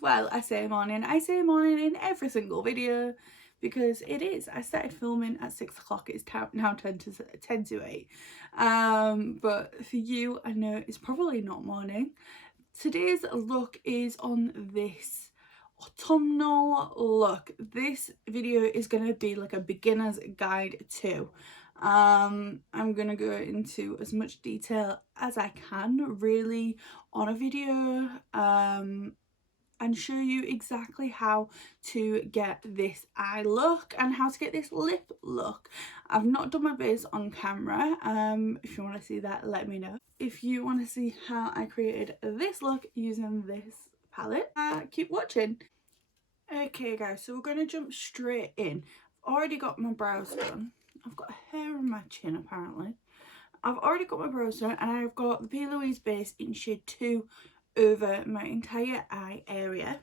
Well, I say morning in every single video because it is. I started filming at 6 o'clock. It's now 10 to 8. But for you, I know it's probably not morning. Today's look is on this autumnal look. This video is going to be like a beginner's guide too. I'm going to go into as much detail as I can really on a video and show you exactly how to get this eye look and how to get this lip look. I've not done my base on camera. If you want to see that, let me know. If you want to see how I created this look using this palette, keep watching. Okay guys, so we're going to jump straight in. I've already got my brows done. I've got hair on my chin apparently. I've already got my brows done and I've got the P. Louise base in shade 2 over my entire eye area.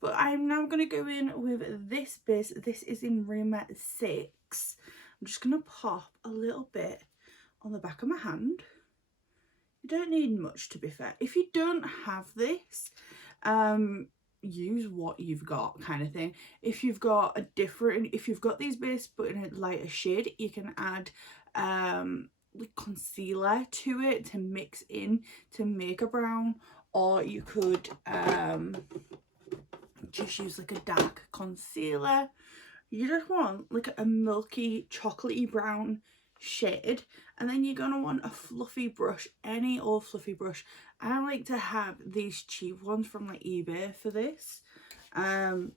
But I'm now going to go in with this base. This is in room 6. I'm just going to pop a little bit on the back of my hand. You don't need much, to be fair. If you don't have this, use what you've got, kind of thing. If you've got these base but in a lighter shade, you can add concealer to it to mix in to make a brown, or you could just use like a dark concealer. You just want like a milky chocolatey brown shade, and then you're gonna want a fluffy brush, any old fluffy brush. I like to have these cheap ones from like eBay for this,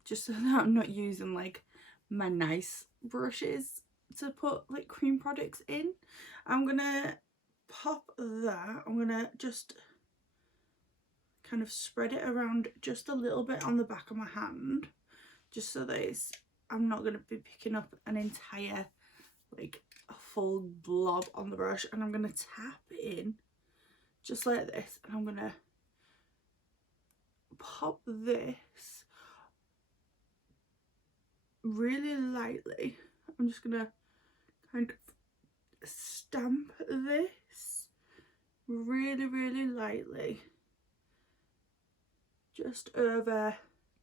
just so that I'm not using like my nice brushes to put like cream products in. I'm gonna pop that. I'm gonna just kind of spread it around just a little bit on the back of my hand, just so that I'm not gonna be picking up an entire like a full blob on the brush. And I'm gonna tap in just like this, and I'm gonna pop this really lightly. I'm just gonna kind of stamp this really lightly just over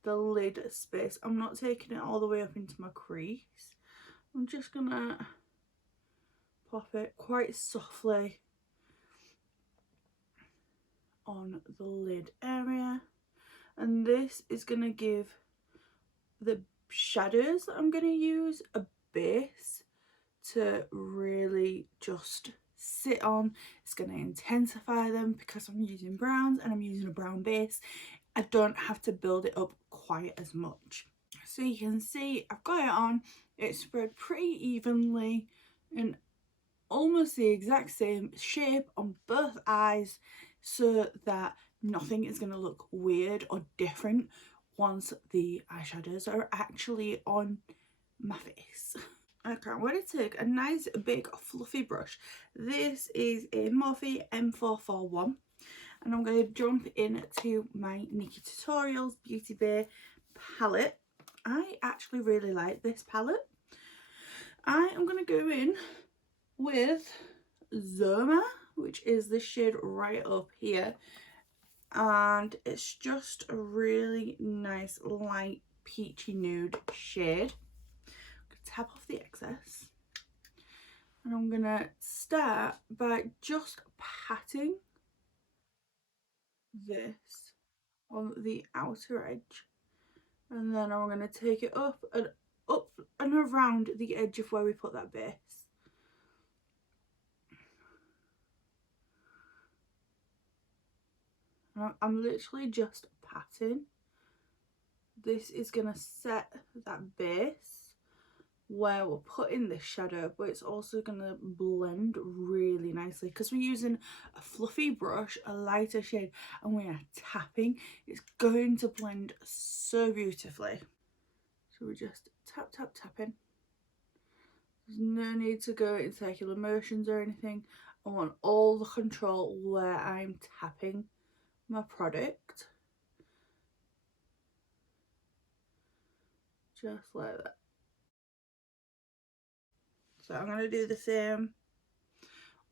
the lid space. I'm not taking it all the way up into my crease. I'm just gonna pop it quite softly on the lid area, and this is gonna give the shadows that I'm gonna use a base to really just sit on. It's going to intensify them because I'm using browns and I'm using a brown base. I don't have to build it up quite as much. So you can see I've got it on. It's spread pretty evenly in almost the exact same shape on both eyes, so that nothing is going to look weird or different once the eyeshadows are actually on my face. Okay, I'm going to take a nice big fluffy brush. This is a Morphe M441, and I'm going to jump into my Nikkietutorials Beauty Bay palette. I actually really like this palette. I am going to go in with Zoma, which is the shade right up here, and it's just a really nice light peachy nude shade. Tap off the excess, and I'm gonna start by just patting this on the outer edge, and then I'm gonna take it up and around the edge of where we put that base. I'm literally just patting. This is gonna set that base where we're putting this shadow, but it's also going to blend really nicely because we're using a fluffy brush, a lighter shade, and we are tapping. It's going to blend so beautifully. So we're just tapping. There's no need to go in circular motions or anything. I want all the control where I'm tapping my product, just like that. So I'm going to do the same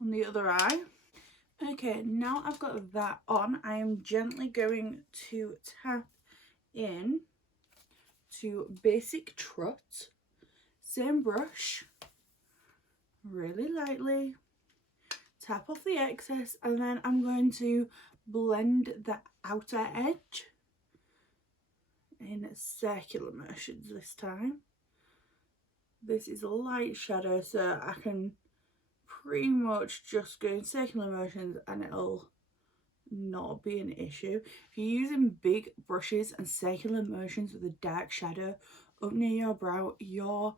on the other eye. Okay, now I've got that on, I am gently going to tap in to Basic Trot, same brush, really lightly, tap off the excess, and then I'm going to blend the outer edge in circular motions this time. This is a light shadow, so I can pretty much just go in circular motions and it'll not be an issue. If you're using big brushes and circular motions with a dark shadow up near your brow, your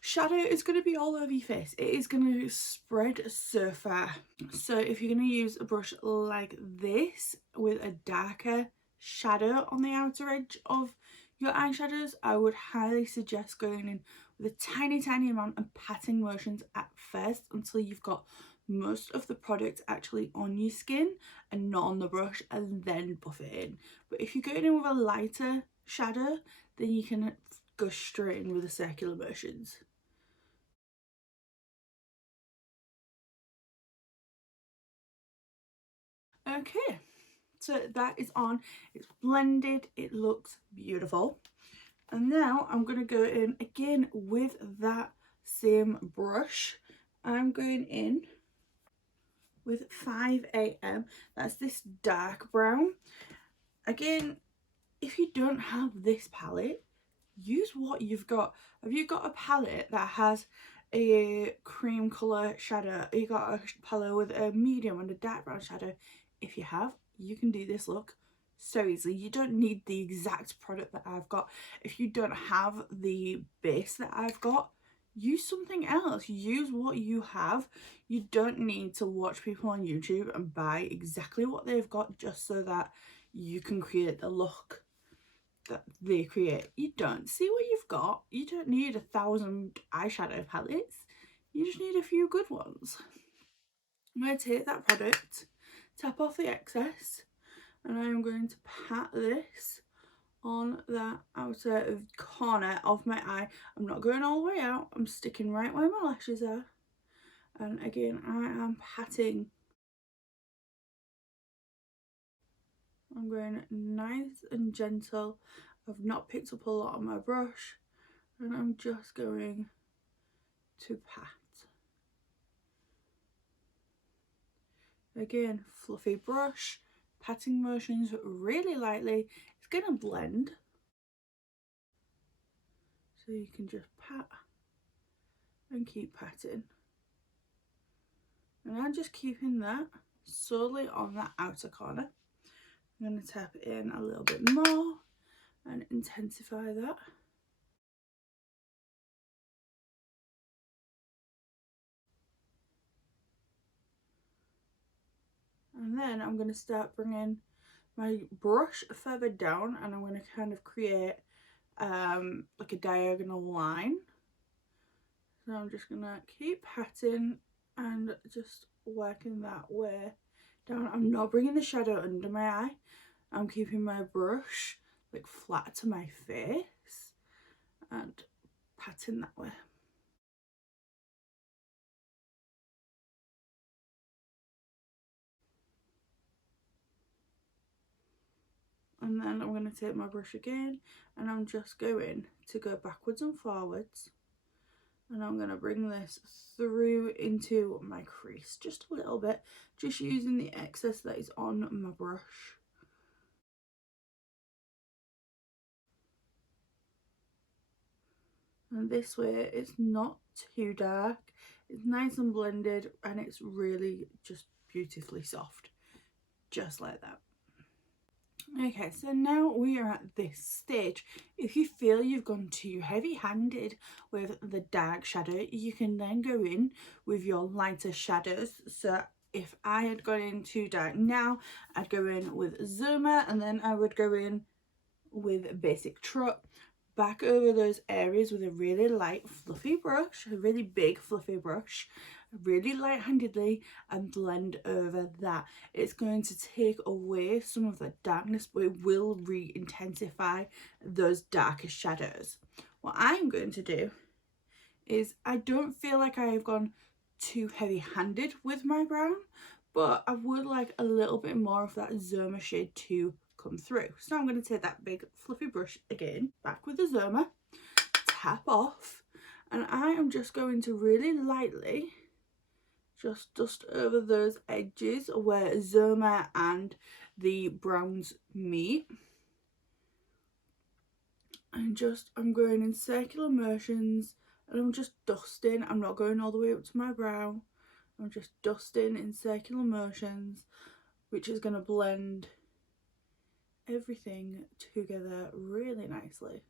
shadow is going to be all over your face. It is going to spread so far. So if you're going to use a brush like this with a darker shadow on the outer edge of your eyeshadows, I would highly suggest going in with a tiny amount and patting motions at first until you've got most of the product actually on your skin and not on the brush, and then buff it in. But if you're going in with a lighter shadow, then you can go straight in with the circular motions. Okay, so that is on, it's blended, it looks beautiful. And now I'm going to go in again with that same brush. I'm going in with 5 AM. That's this dark brown. Again, if you don't have this palette, use what you've got. Have you got a palette that has a cream colour shadow? You got a palette with a medium and a dark brown shadow? If you have, you can do this look so easily. You don't need the exact product that I've got. If you don't have the base that I've got, use something else. Use what you have. You don't need to watch people on YouTube and buy exactly what they've got just so that you can create the look that they create. You don't. See what you've got. You don't need 1,000 eyeshadow palettes. You just need a few good ones. I'm going to take that product, tap off the excess, and I'm going to pat this on that outer corner of my eye. I'm not going all the way out. I'm sticking right where my lashes are. And again, I am patting. I'm going nice and gentle. I've not picked up a lot on my brush, and I'm just going to pat. Again, fluffy brush, patting motions really lightly. It's going to blend, so you can just pat and keep patting. And I'm just keeping that solely on that outer corner. I'm going to tap it in a little bit more and intensify that. And then I'm going to start bringing my brush further down, and I'm going to kind of create like a diagonal line. So I'm just going to keep patting and just working that way down. I'm not bringing the shadow under my eye. I'm keeping my brush like flat to my face and patting that way. And then I'm going to take my brush again, and I'm just going to go backwards and forwards, and I'm going to bring this through into my crease just a little bit, just using the excess that is on my brush. And this way it's not too dark, it's nice and blended, and it's really just beautifully soft, just like that. Okay, so now we are at this stage. If you feel you've gone too heavy-handed with the dark shadow, you can then go in with your lighter shadows. So if I had gone in too dark now, I'd go in with Zoma, and then I would go in with Basic Trot, back over those areas with a really light fluffy brush, a really big fluffy brush, really light-handedly, and blend over that. It's going to take away some of the darkness, but it will re-intensify those darker shadows. What I'm going to do is, I don't feel like I have gone too heavy-handed with my brown, but I would like a little bit more of that Zoma shade to come through. So now I'm going to take that big fluffy brush again, back with the zoomer, tap off, and I am just going to really lightly just dust over those edges where zoomer and the browns meet. And just, I'm going in circular motions and I'm just dusting. I'm not going all the way up to my brow. I'm just dusting in circular motions, which is going to blend everything together really nicely.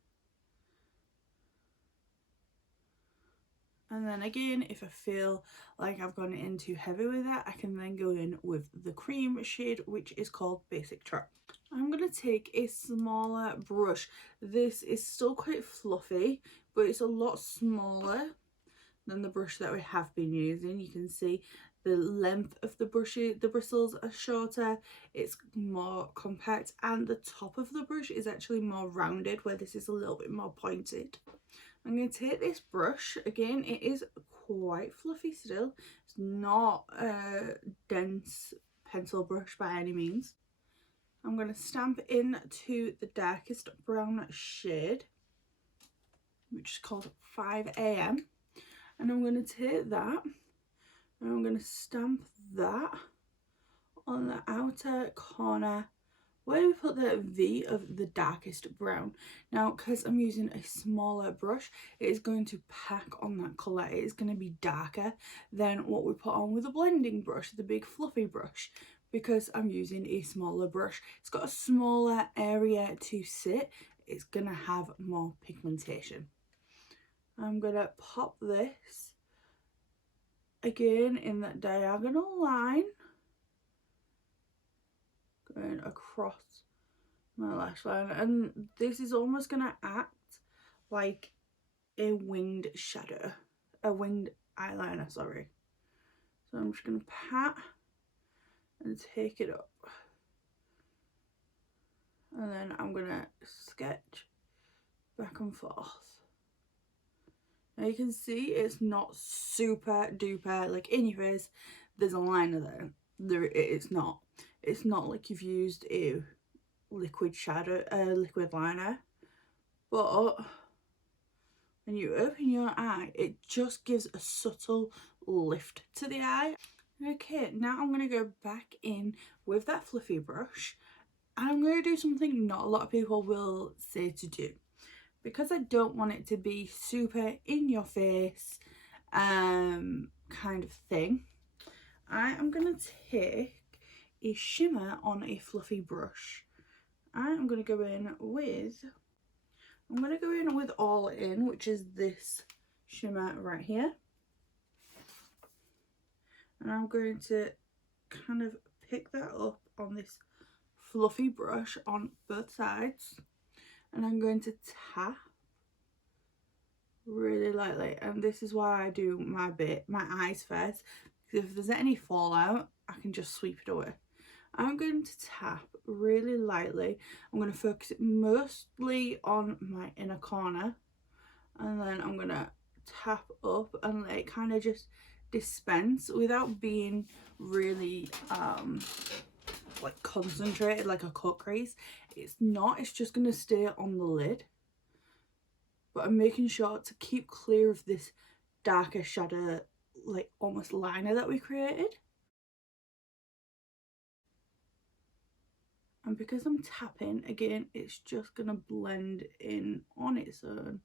And then again, if I feel like I've gone in too heavy with that, I can then go in with the cream shade, which is called Basic Trap. I'm going to take a smaller brush. This is still quite fluffy, but it's a lot smaller than the brush that we have been using. You can see the length of the brush, the bristles are shorter, it's more compact, and the top of the brush is actually more rounded, where this is a little bit more pointed. I'm going to take this brush, again it is quite fluffy still, it's not a dense pencil brush by any means. I'm going to stamp in to the darkest brown shade, which is called 5 AM, and I'm going to take that and I'm going to stamp that on the outer corner where we put the V of the darkest brown. Now, because I'm using a smaller brush, it is going to pack on that colour. It is going to be darker than what we put on with a blending brush, the big fluffy brush, because I'm using a smaller brush. It's got a smaller area to sit. It's going to have more pigmentation. I'm going to pop this again in that diagonal line, going across my lash line, and this is almost going to act like a winged shadow, a winged eyeliner, sorry. So I'm just going to pat and take it up, and then I'm going to sketch back and forth. Now you can see it's not super duper like in your face. There's a liner there. It's not like you've used a liquid shadow, liquid liner, but when you open your eye, it just gives a subtle lift to the eye. Okay, now I'm going to go back in with that fluffy brush, and I'm going to do something not a lot of people will say to do, because I don't want it to be super in your face kind of thing. I am going to take a shimmer on a fluffy brush. I'm going to go in with All In, which is this shimmer right here. And I'm going to kind of pick that up on this fluffy brush on both sides. And I'm going to tap really lightly. And this is why I do my eyes first, because if there's any fallout, I can just sweep it away. I'm going to tap really lightly. I'm going to focus it mostly on my inner corner, and then I'm going to tap up and let it kind of just dispense without being really like concentrated like a cut crease. It's not, it's just going to stay on the lid, but I'm making sure to keep clear of this darker shadow, like almost liner that we created. And because I'm tapping, again, it's just going to blend in on its own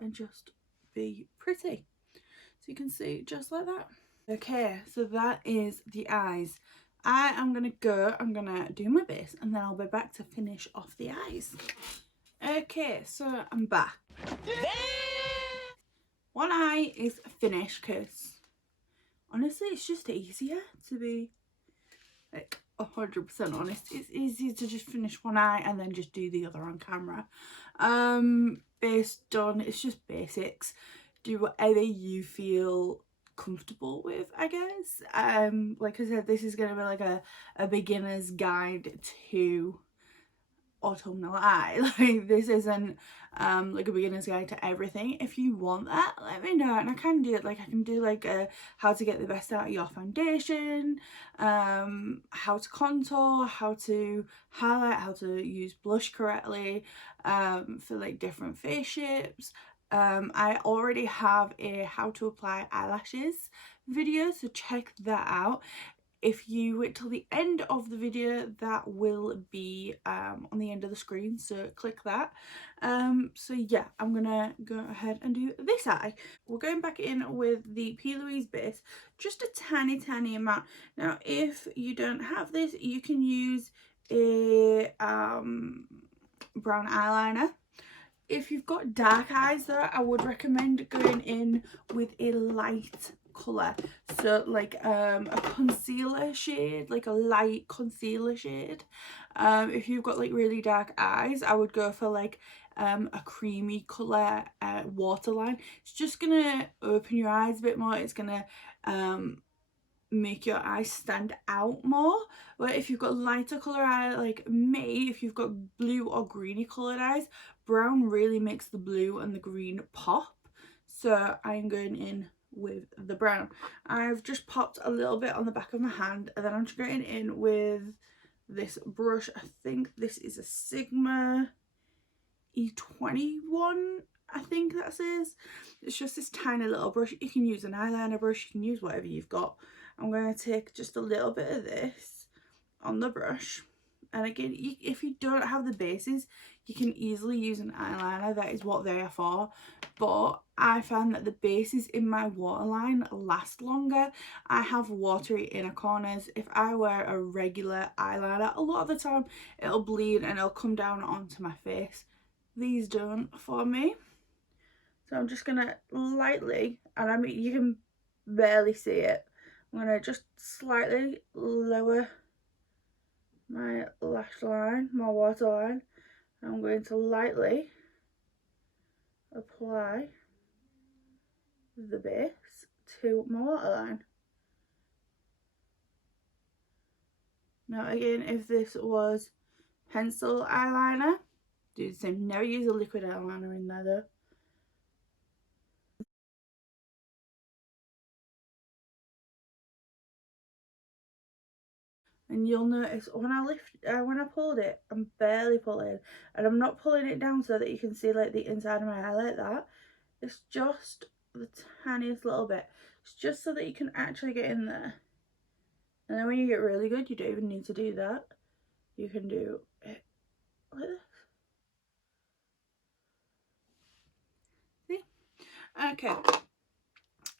and just be pretty. So you can see, just like that. Okay, so that is the eyes. I'm going to do my base, and then I'll be back to finish off the eyes. Okay, so I'm back. One eye is finished, because honestly, it's just easier to be like 100% honest. It's easier to just finish one eye and then just do the other on camera. Base done. It's just basics. Do whatever you feel comfortable with, I guess. Like I said, this is gonna be like a beginner's guide to autumnal eye. Like, this isn't like a beginner's guide to everything. If you want that, let me know, and I can do it. Like, I can do like a how to get the best out of your foundation, how to contour, how to highlight, how to use blush correctly, for like different face shapes. I already have a how to apply eyelashes video, so check that out. If you wait till the end of the video, that will be on the end of the screen, so click that. So yeah, I'm gonna go ahead and do this eye. We're going back in with the P. Louise base, just a tiny amount. Now if you don't have this, you can use a brown eyeliner. If you've got dark eyes though, I would recommend going in with a light colour, so like a concealer shade, like a light concealer shade. If you've got like really dark eyes, I would go for like a creamy colour waterline. It's just gonna open your eyes a bit more. It's gonna make your eyes stand out more. But if you've got lighter colour eye like me, if you've got blue or greeny coloured eyes, brown really makes the blue and the green pop. So I'm going in with the brown. I've just popped a little bit on the back of my hand, and then I'm just going in with this brush. I think this is a Sigma E21, I think that says. It's just this tiny little brush. You can use an eyeliner brush, you can use whatever you've got. I'm going to take just a little bit of this on the brush, and again, if you don't have the bases, you can easily use an eyeliner. That is what they are for. But I found that the bases in my waterline last longer. I have watery inner corners. If I wear a regular eyeliner, a lot of the time it'll bleed and it'll come down onto my face. These don't for me. So I'm just gonna lightly, and I mean you can barely see it, I'm gonna just slightly lower my lash line, my waterline. I'm going to lightly apply the base to my waterline. Now again, if this was pencil eyeliner, do the same. Never use a liquid eyeliner in there though. And you'll notice when I pulled it, I'm barely pulling, and I'm not pulling it down so that you can see like the inside of my eye like that. It's just the tiniest little bit. It's just so that you can actually get in there. And then when you get really good, you don't even need to do that. You can do it like this. See? Okay.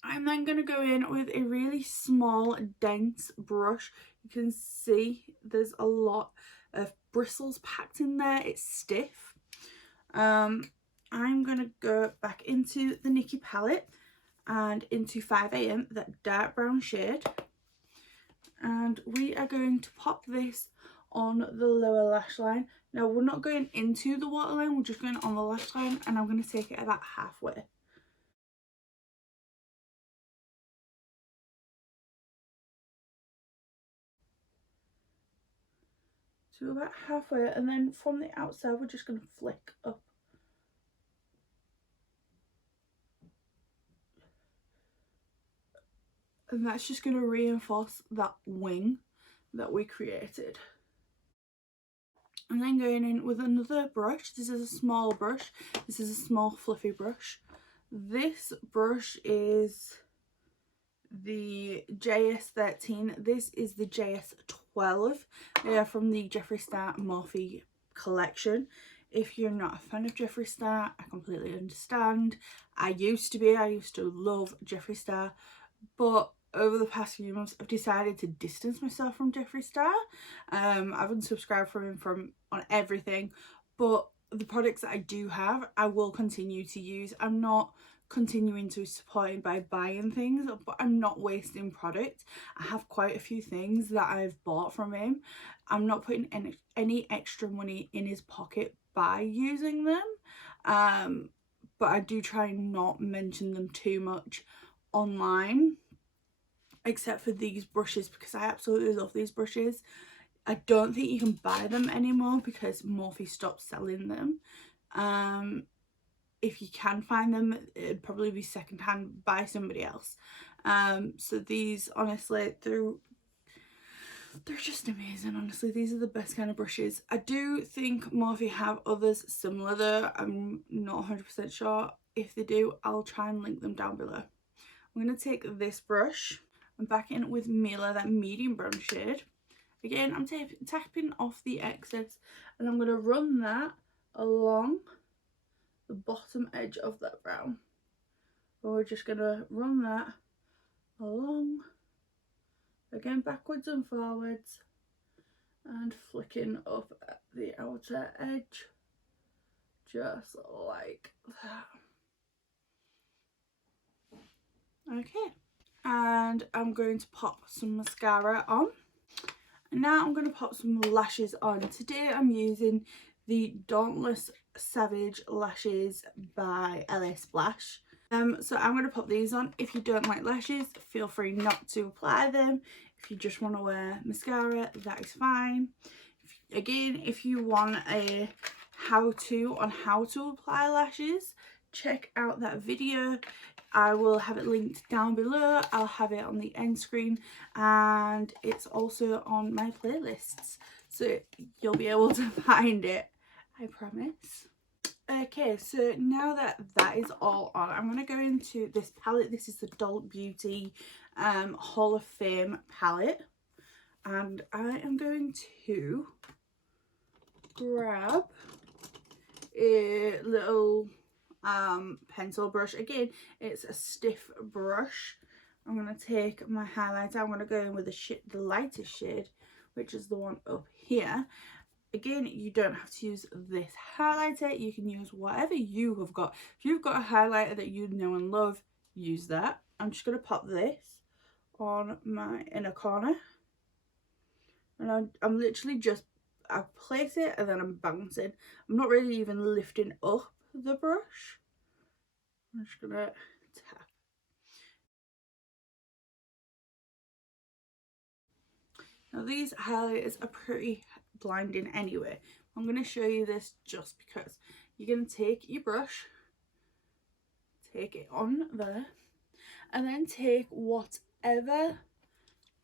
I'm then going to go in with a really small, dense brush. You can see there's a lot of bristles packed in there. It's stiff. I'm going to go back into the Nikkie palette and into 5 AM, that dark brown shade. And we are going to pop this on the lower lash line. Now we're not going into the waterline, we're just going on the lash line, and I'm going to take it about halfway. So about halfway, and then from the outside we're just going to flick up. And that's just going to reinforce that wing that we created. And then going in with another brush. This is a small brush. This is a small fluffy brush. This brush is the JS13. This is the JS12. They are from the Jeffree Star Morphe collection. If you're not a fan of Jeffree Star, I completely understand. I used to love Jeffree Star, but over the past few months I've decided to distance myself from Jeffree Star. I've unsubscribed from him on everything, but the products that I do have I will continue to use. I'm not continuing to support him by buying things, but I'm not wasting product. I have quite a few things that I've bought from him. I'm not putting any extra money in his pocket by using them, but I do try and not mention them too much online, except for these brushes, because I absolutely love these brushes. I don't think you can buy them anymore because Morphe stopped selling them. If you can find them, it'd probably be secondhand by somebody else. So these, honestly, they're just amazing. Honestly, these are the best kind of brushes. I do think Morphe have others similar though. I'm not 100% sure. If they do, I'll try and link them down below. I'm going to take this brush and back in with Mila, that medium brown shade. Again, I'm tapping off the excess and I'm going to run that along the bottom edge of that brown. And we're just going to run that along, again backwards and forwards, and flicking up at the outer edge, just like that. Okay, and I'm going to pop some mascara on. Now I'm going to pop some lashes on. Today I'm using the Dauntless Savage Lashes by LA Splash. So I'm going to pop these on. If you don't like lashes, feel free not to apply them. If you just want to wear mascara, that is fine. Again, if you want a how-to on how to apply lashes, check out that video. I will have it linked down below. I'll have it on the end screen, and it's also on my playlists, so you'll be able to find it, I promise. Okay, so now that that is all on, I'm going to go into this palette. This is the Adult Beauty Hall of Fame palette, and I am going to grab a little pencil brush. Again, it's a stiff brush. I'm going to take my highlighter. I'm going to go in with the lightest shade, which is the one up here. Again, you don't have to use this highlighter. You can use whatever you have got. If you've got a highlighter that you know and love, use that. I'm just going to pop this on my inner corner. And I'm literally just, I place it and then I'm bouncing. I'm not really even lifting up the brush. I'm just going to tap. Now these highlighters are pretty blinding anyway. I'm going to show you this just because. You're going to take your brush, take it on there, and then take whatever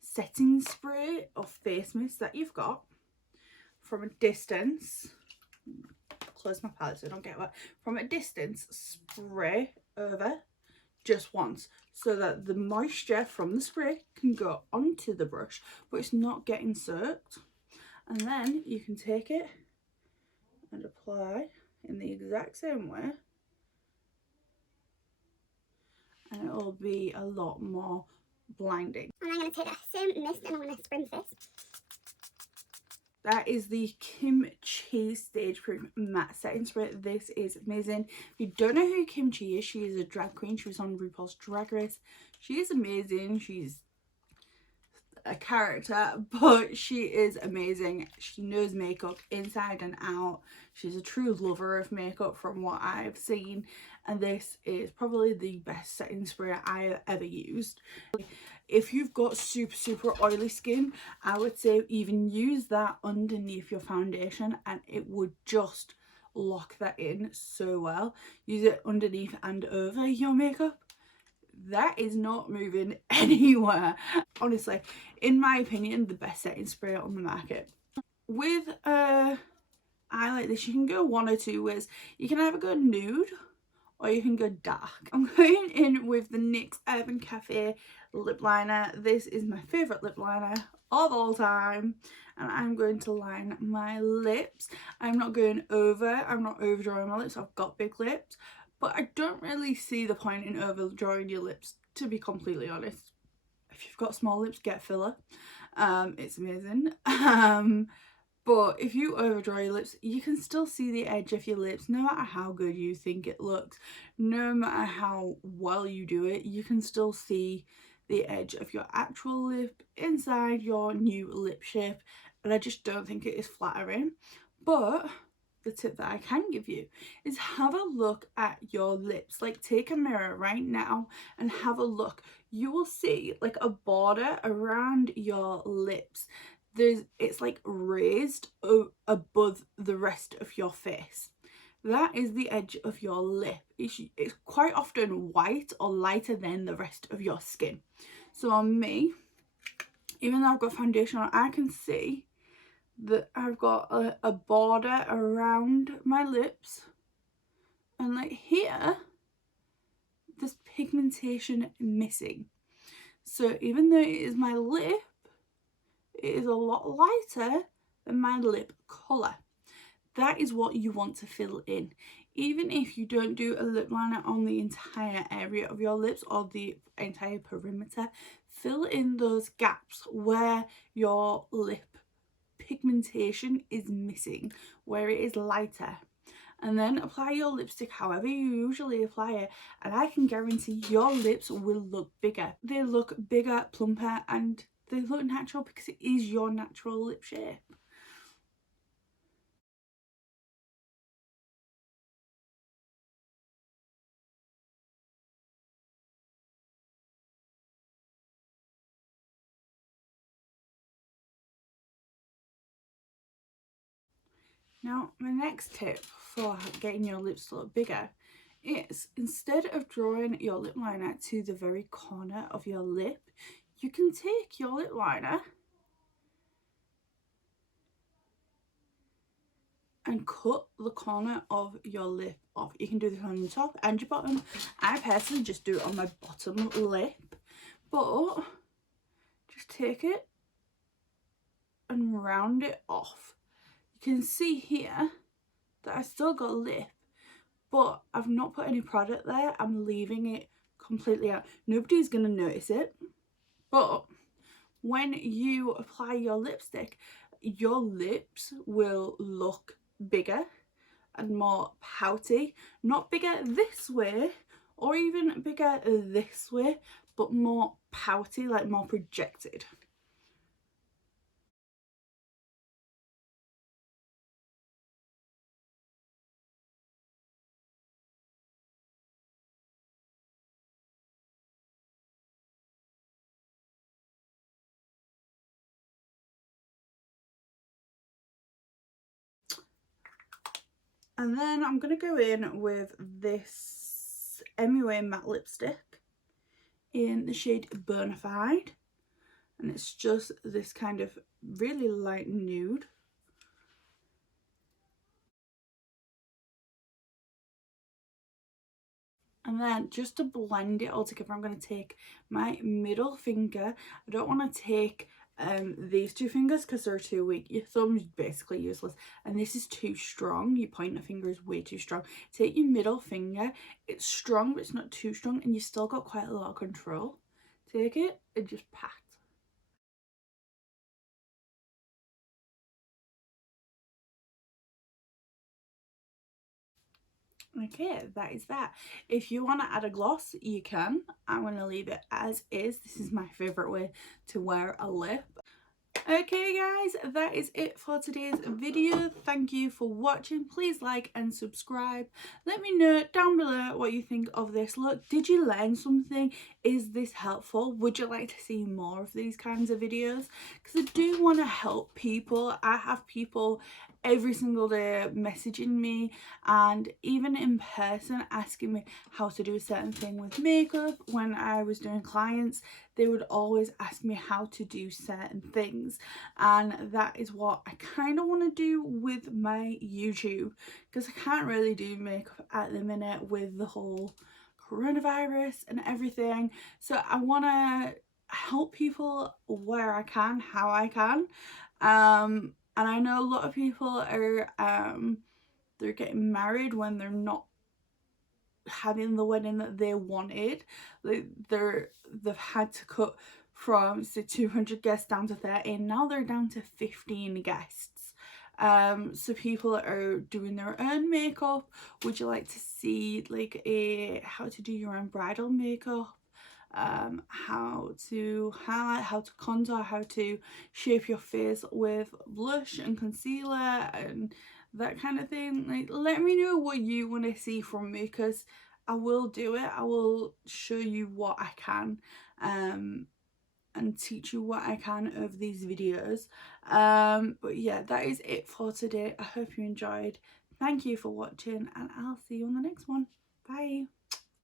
setting spray or face mist that you've got from a distance. Close my palette so I don't get wet. From a distance, spray over just once so that the moisture from the spray can go onto the brush but it's not getting soaked. And then you can take it and apply in the exact same way, and it will be a lot more blinding. And I'm going to take that same mist and I'm going to spray my face. That is the Kimchi Stage Proof Matte Setting Spray. This is amazing. If you don't know who Kimchi is, she is a drag queen. She was on RuPaul's Drag Race. She is amazing. She's a character, but she is amazing. She knows makeup inside and out. She's a true lover of makeup from what I've seen, and this is probably the best setting spray I have ever used. If you've got super oily skin, I would say even use that underneath your foundation and it would just lock that in so well. Use it underneath and over your makeup. That is not moving anywhere. Honestly, in my opinion, the best setting spray on the market. With eye like this, you can go one or two ways. You can either go nude or you can go dark. I'm going in with the NYX Urban Cafe lip liner. This is my favourite lip liner of all time, and I'm going to line my lips. I'm not going over, I'm not overdrawing my lips. I've got big lips, but I don't really see the point in overdrawing your lips, to be completely honest. If you've got small lips, get filler. It's amazing. But if you overdraw your lips, you can still see the edge of your lips, no matter how good you think it looks. No matter how well you do it, you can still see the edge of your actual lip inside your new lip shape. And I just don't think it is flattering. But the tip that I can give you is have a look at your lips. Like, take a mirror right now and have a look. You will see like a border around your lips it's like raised above the rest of your face. That is the edge of your lip. It's quite often white or lighter than the rest of your skin. So on me, even though I've got foundation on, I can see that I've got a border around my lips, and like here there's pigmentation missing. So even though it is my lip, it is a lot lighter than my lip colour. That is what you want to fill in. Even if you don't do a lip liner on the entire area of your lips or the entire perimeter, fill in those gaps where your lip pigmentation is missing, where it is lighter. And then apply your lipstick however you usually apply it, and I can guarantee your lips will look bigger. They look bigger, plumper, and they look natural because it is your natural lip shape. Now, my next tip for getting your lips to look bigger is, instead of drawing your lip liner to the very corner of your lip, you can take your lip liner and cut the corner of your lip off. You can do this on your top and your bottom. I personally just do it on my bottom lip, but just take it and round it off. You can see here that I still got lip, but I've not put any product there. I'm leaving it completely out. Nobody's going to notice it, but when you apply your lipstick, your lips will look bigger and more pouty. Not bigger this way or even bigger this way, but more pouty, like more projected. And then I'm going to go in with this MUA matte lipstick in the shade Bonafide. And it's just this kind of really light nude. And then just to blend it all together, I'm going to take my middle finger. I don't want to take these two fingers because they're too weak. Your thumb's basically useless, and this is too strong. Your pointer finger is way too strong. Take your middle finger. It's strong, but it's not too strong, and you've still got quite a lot of control. Take it and just pat. Okay, that is that. If you want to add a gloss, you can. I'm going to leave it as is. This is my favourite way to wear a lip. Okay guys, that is it for today's video. Thank you for watching. Please like and subscribe. Let me know down below what you think of this look. Did you learn something? Is this helpful? Would you like to see more of these kinds of videos? Because I do want to help people. I have people every single day messaging me and even in person asking me how to do a certain thing with makeup. When I was doing clients, they would always ask me how to do certain things, and that is what I kind of want to do with my YouTube, because I can't really do makeup at the minute with the whole coronavirus and everything. So I want to help people where I can, how I can. And I know a lot of people are they're getting married when they're not having the wedding that they wanted. Like they've had to cut from say 200 guests down to 30, and now they're down to 15 guests. So people are doing their own makeup. Would you like to see like how to do your own bridal makeup, how to highlight, how to contour, how to shape your face with blush and concealer and that kind of thing? Like, let me know what you want to see from me, because I will do it. I will show you what I can. and teach you what I can over these videos. But yeah, that is it for today. I hope you enjoyed. Thank you for watching, and I'll see you on the next one. Bye.